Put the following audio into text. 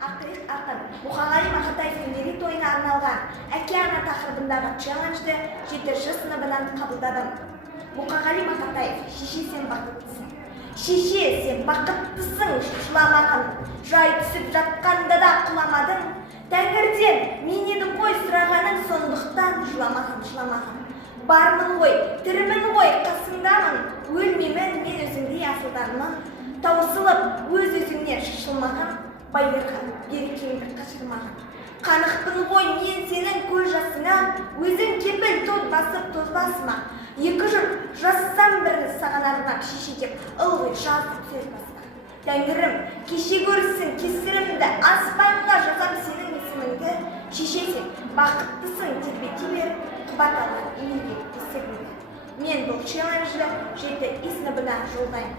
Ақын Мұқағали Мақатаевтың мерейтойына арналған «Әке ана» тақырыбындағы челленджді 7-ші сыныбынан қабылдадым. Мұқағали Мақатаев: шеше, сен бақыттысың. Шеше, сен бақыттысың, жыламағын. Жай түсіп жатқанда да құламадың. Тәңірден мен едім ғой сұрағаның, сондықтан жыламағын. Бармын ғой, тірімін ғой, қасыңдамын. Өлмемін, мен өзіңдей асылдармын. Таусылып, өз-өзіңнен шашылмаған. Байырған, берекеңді қашырмаған. Қанықпын ғой мен сенің көз жасыңа, өзің кепіл тот басып тозбасыма. Екі жұрт жазсам бірін саған арнап, шеше деп ылғи жазып сөз басқа. Тәңірім, кеше көрсін кесірімді, аспанға жазам сенің есіміңді. Шеше, сен бақыттысың, тербете бер, қыбат алған елге есігіңді. Мен бұл челленджді 7 сыныбына жолдаймын.